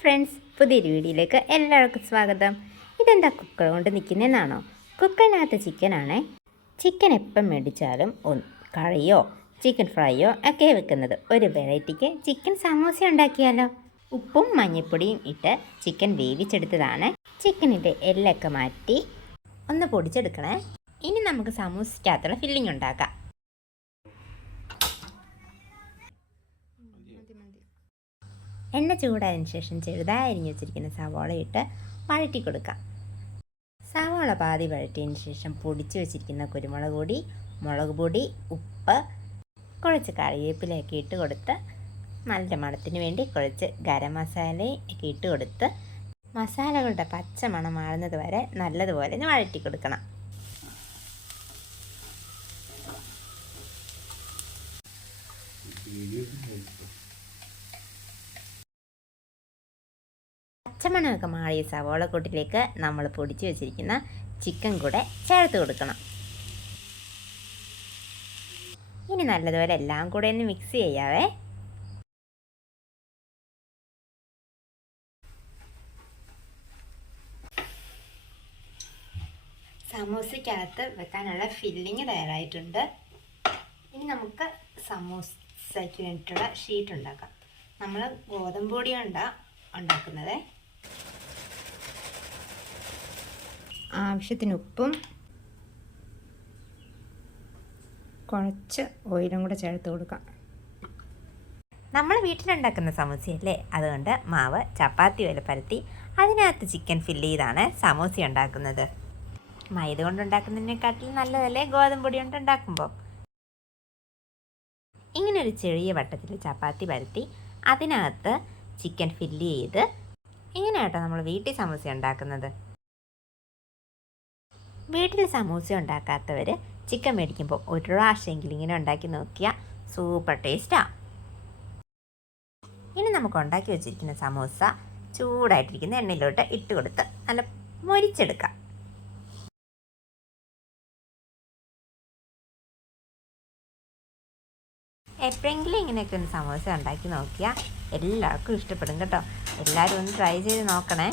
Friends, പുതിയൊരു വീഡിയോയിലേക്ക് എല്ലാവർക്കും സ്വാഗതം. ഇതെന്താ കുക്കർ കൊണ്ട് നിൽക്കുന്നതെന്നാണോ? കുക്കറിനകത്ത് ചിക്കനാണേ. ചിക്കൻ എപ്പം മേടിച്ചാലും കറിയോ ചിക്കൻ ഫ്രൈയോ ഒക്കെ വെക്കുന്നത്. ഒരു വെറൈറ്റിക്ക് ചിക്കൻ സമോസ ഉണ്ടാക്കിയാലോ? ഉപ്പും മഞ്ഞൾപ്പൊടിയും ഇട്ട് ചിക്കൻ വേവിച്ചെടുത്തതാണ്. ചിക്കനിൻ്റെ എല്ലൊക്കെ മാറ്റി ഒന്ന് പൊടിച്ചെടുക്കണേ. ഇനി നമുക്ക് സമൂസയ്ക്കകത്തുള്ള ഫില്ലിംഗ് ഉണ്ടാക്കാം. എണ്ണ ചൂടായതിനു ശേഷം ചെറുതായി അരിഞ്ഞു വെച്ചിരിക്കുന്ന സവാള ഇട്ട് വഴറ്റി കൊടുക്കാം. സവാള പാതി വഴറ്റിയതിന് ശേഷം പൊടിച്ച് വെച്ചിരിക്കുന്ന കുരുമുളക് പൊടി, മുളക് പൊടി, ഉപ്പ്, കുറച്ച് കറിവേപ്പിലയൊക്കെ ഇട്ട് കൊടുത്ത് നല്ല മണത്തിന് വേണ്ടി കുറച്ച് ഗരം മസാലയൊക്കെ ഇട്ട് കൊടുത്ത് മസാലകളുടെ പച്ച മണം മാറുന്നത് വരെ നല്ലതുപോലെ വഴറ്റി കൊടുക്കണം. പച്ചമണമൊക്കെ മാറിയ സവാള കൂട്ടിലേക്ക് നമ്മൾ പൊടിച്ച് വെച്ചിരിക്കുന്ന ചിക്കൻ കൂടെ ചേർത്ത് കൊടുക്കണം. ഇനി നല്ലതുപോലെ എല്ലാം കൂടെ ഒന്ന് മിക്സ് ചെയ്യാവേ. സമൂസയ്ക്കകത്ത് വെക്കാനുള്ള ഫില്ലിങ് തയ്യാറായിട്ടുണ്ട്. ഇനി നമുക്ക് സമൂസയ്ക്ക് വേണ്ടിയിട്ടുള്ള ഷീറ്റ് ഉണ്ടാക്കാം. നമ്മൾ ഗോതമ്പ് പൊടി ഉണ്ടാക്കുന്നത്. ആവശ്യത്തിന് ഉപ്പും കുറച്ച് ഓയിലും കൂടെ ചേർത്ത് കൊടുക്കാം. നമ്മൾ വീട്ടിലുണ്ടാക്കുന്ന സമൂസയല്ലേ, അതുകൊണ്ട് മാവ് ചപ്പാത്തി പോലെ പരത്തി അതിനകത്ത് ചിക്കൻ ഫില്ല് ചെയ്താണ് സമൂസ ഉണ്ടാക്കുന്നത്. മൈദ കൊണ്ടുണ്ടാക്കുന്നതിനെക്കാട്ടിൽ നല്ലതല്ലേ ഗോതമ്പ് പൊടി കൊണ്ട് ഉണ്ടാക്കുമ്പോൾ. ഇങ്ങനെ ഒരു ചെറിയ വട്ടത്തിൽ ചപ്പാത്തി പരത്തി അതിനകത്ത് ചിക്കൻ ഫില്ല് ചെയ്ത് ഇങ്ങനെയാട്ടോ നമ്മൾ വീട്ടിൽ സമൂസ ഉണ്ടാക്കുന്നത്. വീട്ടിൽ സമൂസ ഉണ്ടാക്കാത്തവർ ചിക്കൻ മേടിക്കുമ്പോൾ ഒരു പ്രാവശ്യമെങ്കിലും ഇങ്ങനെ ഉണ്ടാക്കി നോക്കിയാൽ സൂപ്പർ ടേസ്റ്റാണ്. ഇനി നമുക്ക് ഉണ്ടാക്കി വെച്ചിരിക്കുന്ന സമൂസ ചൂടായിട്ടിരിക്കുന്ന എണ്ണയിലോട്ട് ഇട്ട് കൊടുത്ത് നല്ല മൊരിച്ചെടുക്കാം. എപ്പോഴെങ്കിലും ഇങ്ങനെയൊക്കെ ഒന്ന് സമൂസ ഉണ്ടാക്കി നോക്കിയാൽ എല്ലാവർക്കും ഇഷ്ടപ്പെടും കേട്ടോ. എല്ലാവരും ഒന്ന് ട്രൈ ചെയ്ത് നോക്കണേ.